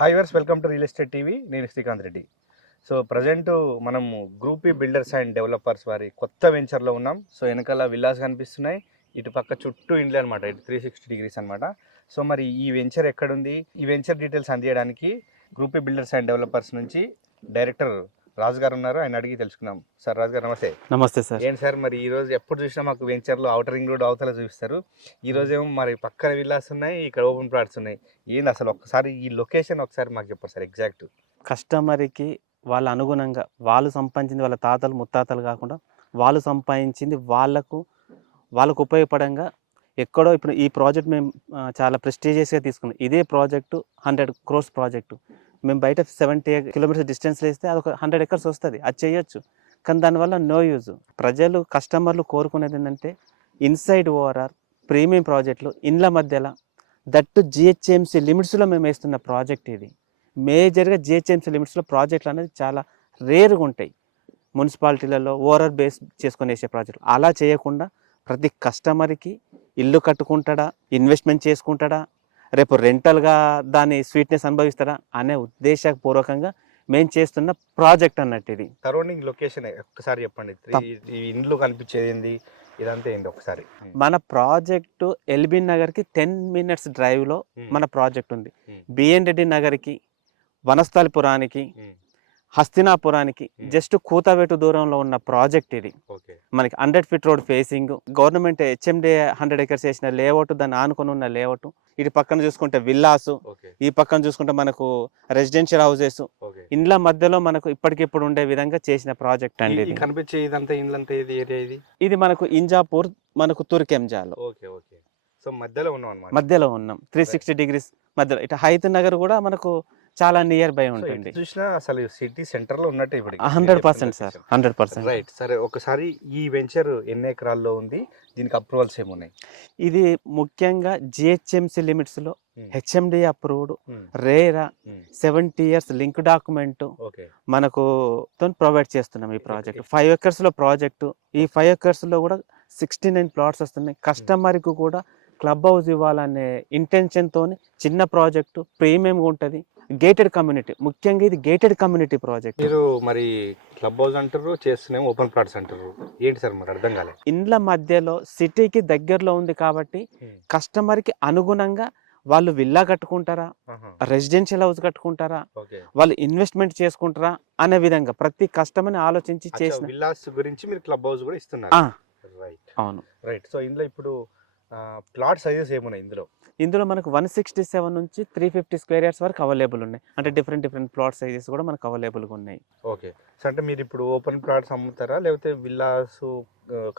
Hi viewers, welcome to real estate TV. నేను Srikanth Reddy. So present మనము group ఈ builders and developers వారి కొత్త వెంచర్లో ఉన్నాం. సో వెనకాల విల్లాస్ కనిపిస్తున్నాయి, ఇటు పక్క చుట్టూ ఇండ్లు అనమాట, ఇటు 360 డిగ్రీస్ అనమాట. సో మరి ఈ వెంచర్ ఎక్కడుంది, ఈ వెంచర్ డీటెయిల్స్ అందించడానికి గ్రూప్ ఈ బిల్డర్స్ అండ్ డెవలపర్స్ నుంచి డైరెక్టర్ రాజు గారు ఉన్నారు. ఆయన అడిగి తెలుసుకుందాం. సార్ రాజు గారు నమస్తే. నమస్తే సార్. ఏంటి సార్ మరి ఈ రోజు ఎప్పుడు చూసినా మాకు వెంచర్లో అవుటర్ రింగ్ రోడ్ అవతల చూపిస్తారు, ఈ రోజు ఏమో మరి పక్కన విల్లాస్ ఉన్నాయి, ఇక్కడ ఓపెన్ ప్లాట్స్ ఉన్నాయి. ఏంది అసలు ఒక్కసారి ఈ లొకేషన్ ఒకసారి మాకు చెప్పండి సార్ ఎగ్జాక్ట్. కస్టమర్కి వాళ్ళ అనుగుణంగా వాళ్ళు సంపాదించింది వాళ్ళ తాతలు ముత్తాతలు కాకుండా వాళ్ళు సంపాదించింది వాళ్ళకు ఉపయోగపడంగా ఎక్కడో ఇప్పుడు ఈ ప్రాజెక్ట్ మేము చాలా ప్రెస్టీజియస్గా తీసుకున్నాం. ఇదే ప్రాజెక్టు 100 crores ప్రాజెక్టు. మేము బయట 70 kilometers డిస్టెన్స్లో వేస్తే అది ఒక 100 acres వస్తుంది, అది చేయొచ్చు. కానీ దానివల్ల నో యూజ్. ప్రజలు కస్టమర్లు కోరుకునేది ఏంటంటే ఇన్సైడ్ ఓఆర్ఆర్ ప్రీమియం ప్రాజెక్టులు ఇండ్ల మధ్యలో, దట్టు జిహెచ్ఎంసీ లిమిట్స్లో మేము వేస్తున్న ప్రాజెక్ట్ ఇది. మేజర్గా జిహెచ్ఎంసీ లిమిట్స్లో ప్రాజెక్టులు అనేది చాలా రేరుగా ఉంటాయి. మున్సిపాలిటీలలో ఓఆర్ఆర్ బేస్ చేసుకొని వేసే ప్రాజెక్టులు అలా చేయకుండా ప్రతి కస్టమర్కి ఇల్లు కట్టుకుంటాడా, ఇన్వెస్ట్మెంట్ చేసుకుంటాడా, రేపు రెంటల్గా దాని స్వీట్నెస్ అనుభవిస్తారా అనే ఉద్దేశపూర్వకంగా మేము చేస్తున్న ప్రాజెక్ట్ అన్నట్టు ఇది. సరౌండింగ్ లొకేషన్ ఒక్కసారి చెప్పండి. ఈ ఇండ్లు కనిపించేది ఏంది, ఇదంతా ఏంటి ఒకసారి. మన ప్రాజెక్టు ఎల్బీ నగర్కి 10 minutes డ్రైవ్లో మన ప్రాజెక్ట్ ఉంది. బిఎన్ రెడ్డి నగర్కి, వనస్థలిపురానికి, హస్తినాపురానికి జస్ట్ కూతవేటు దూరంలో ఉన్న ప్రాజెక్ట్ ఇది. మనకి 100 feet road facing, government HMD 100 acres వేసిన లేఅవుట్, దాన్ని ఆనుకొని ఉన్న లేఅవుట్. ఇటు పక్కన చూసుకుంటే విల్లాసు, ఈ పక్కన చూసుకుంటే మనకు రెసిడెన్షియల్ హౌసెస్, ఇండ్ల మధ్యలో మనకు ఇప్పటికిప్పుడు ఉండే విధంగా చేసిన ప్రాజెక్ట్ అండి ఇది. కనిపించే ఇదంతా ఇండ్లంతా ఏరియా ఇది మనకు ఇంజాపూర్, మనకు తుర్కెంజాలో సో మధ్యలో ఉన్నాం అన్నమాట. మధ్యలో ఉన్నాం, 360 degrees మధ్యలో. ఇటు హైత్ నగర్ కూడా మనకు చాలా నియర్ బై ఉంటుంది. చూసినా అసలు సిటీ సెంటర్ లో ఉన్నట్టు ఇప్పుడు 100% సార్, 100%. రైట్. సరే, ఒకసారి ఈ వెంచర్ ఎన్ని ఎకరాల్లో ఉంది, దీనికి అప్రూవల్స్ ఏమున్నాయి? ఇది ముఖ్యంగా జిహెచ్ఎంసీ లిమిట్స్ లో HMD approved, RERA 70 years link document మనకు ప్రొవైడ్ చేస్తున్నాం. ఈ ప్రాజెక్ట్ 5 acres లో ప్రాజెక్టు. ఈ 5 acres లో కూడా 69 plots వస్తున్నాయి. కస్టమర్ కు కూడా క్లబ్ హౌస్ ఇవ్వాలనే ఇంటెన్షన్ తోని చిన్న ప్రాజెక్టు, ప్రీమియంగా ఉంటుంది. గేటెడ్ కమ్యూనిటీ, ముఖ్యంగా ఇది గేటెడ్ కమ్యూనిటీ ప్రాజెక్ట్. మీరు మరి క్లబ్ హౌస్ అంటారు, చేస్తున్నాం ఓపెన్ ప్లాట్స్ అంటారు, ఏంటి సార్ మరి అర్థం కాలేదు. ఇండ్ల మధ్యలో సిటీకి దగ్గరలో ఉంది కాబట్టి కస్టమర్కి అనుగుణంగా వాళ్ళు విల్లా కట్టుకుంటారా, రెసిడెన్షియల్ హౌస్ కట్టుకుంటారా, వాళ్ళు ఇన్వెస్ట్మెంట్ చేసుకుంటారా అనే విధంగా ప్రతి కస్టమర్ని ఆలోచించి చేసిన విల్లాస్ గురించి మీరు క్లబ్ హౌస్ కూడా ఇస్తున్నారు. రైట్. అవును. రైట్. సో ఇందులో ఇప్పుడు ప్లాట్ సైజెస్ ఏమున్నాయి ఇందులో మనకు 167 నుంచి 350 square yards వరకు అవైలబుల్ ఉన్నాయి. అంటే డిఫరెంట్ ప్లాట్ సైజెస్ కూడా మనకు అవైలబుల్గా ఉన్నాయి. ఓకే. సో అంటే మీరు ఇప్పుడు ఓపెన్ ప్లాట్స్ అమ్ముతారా, లేకపోతే విల్లాస్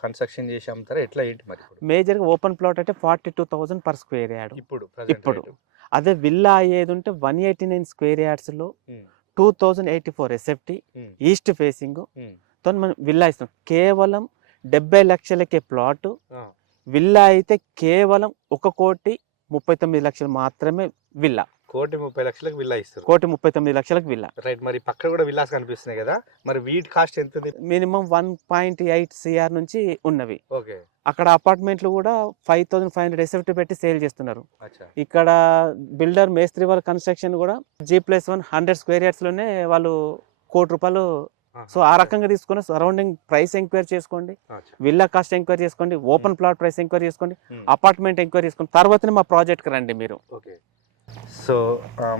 కన్స్ట్రక్షన్ చేసి అమ్ముతారా, ఎట్లా ఏంటి మరి? మేజర్గా ఓపెన్ ప్లాట్ అంటే 42,000 per square yard ఇప్పుడు. అదే విల్లా అయ్యేది ఉంటే 189 square yards లో 2084 SFT ఈస్ట్ ఫేసింగ్ తో మనం విల్లా ఇస్తాం. కేవలం 70 లక్షలకే ప్లాట్. విల్లా అయితే కేవలం 1,39,00,000 మాత్రమే విల్లా. 1,30,00,000 విల్లా ఇస్తారు. 1,39,00,000 విల్లా. రైట్. మరి పక్కన కూడా విల్లాస్ కనిపిస్తున్నాయి కదా, మరి వీటి కాస్ట్ ఎంత ఉంది? మినిమం 1.8 CR నుంచి ఉన్నవి. ఓకే. అక్కడ అపార్ట్మెంట్లు కూడా 5,500 SFT పెట్టి సేల్ చేస్తున్నారు. ఇక్కడ బిల్డర్ మేస్త్రి వాళ్ళ కన్స్ట్రక్షన్ కూడా G+1 100 square yards లోనే వాళ్ళు ₹1,00,00,000. సో ఆ రకంగా తీసుకుని సరౌండింగ్ ప్రైస్ ఎంక్వైరీ చేసుకోండి, విల్లా కాస్ట్ ఎంక్వైరీ చేసుకోండి, ఓపెన్ ప్లాట్ ప్రైస్ ఎంక్వైరీ చేసుకోండి, అపార్ట్మెంట్ ఎంక్వైరీ చేసుకోండి, తర్వాతనే మా ప్రాజెక్ట్కి రండి మీరు. ఓకే. సో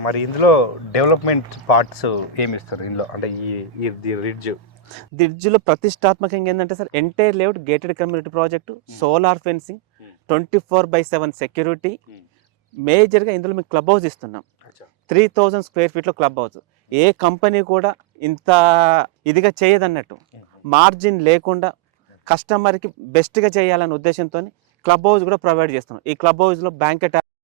మరి ఇందులో డెవలప్మెంట్ పార్ట్స్ ఏమి ఇస్తారు ఇందులో? అంటే ఈ రిడ్జ్లో ప్రతిష్టాత్మకంగా ఏంటంటే sir, entire layout gated community project, solar fencing, 24/7 security. మేజర్గా ఇందులో మీకు క్లబ్ హౌస్ ఇస్తున్నాం. 3,000 square feet క్లబ్ హౌస్. ఏ కంపెనీ కూడా ఇంత ఇదిగా చేయదన్నట్టు, మార్జిన్ లేకుండా కస్టమర్కి బెస్ట్గా చేయాలనే ఉద్దేశంతో క్లబ్ హౌస్ కూడా ప్రొవైడ్ చేస్తున్నాం. ఈ క్లబ్ హౌస్లో బ్యాంకెట్